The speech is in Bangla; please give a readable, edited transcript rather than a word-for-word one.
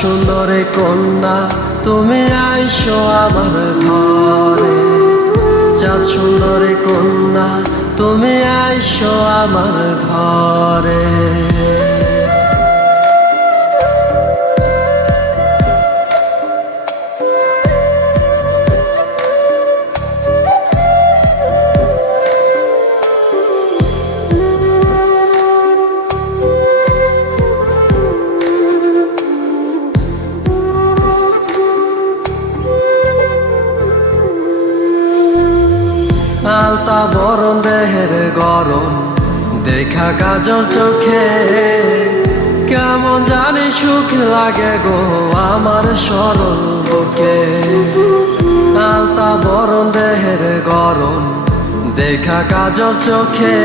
সুন্দরী কন্যা তুমি আইসো আমার ঘরে, চাঁদ সুন্দরী কন্যা তুমি আইসো আমার ঘরে। আলতা বরণ দেহের গরম দেখা কাজল চোখে, কেমন জানি সুখ লাগে গো আমার সরল বুকে। আলতা বরণ দেহের গরম দেখা কাজল চোখে,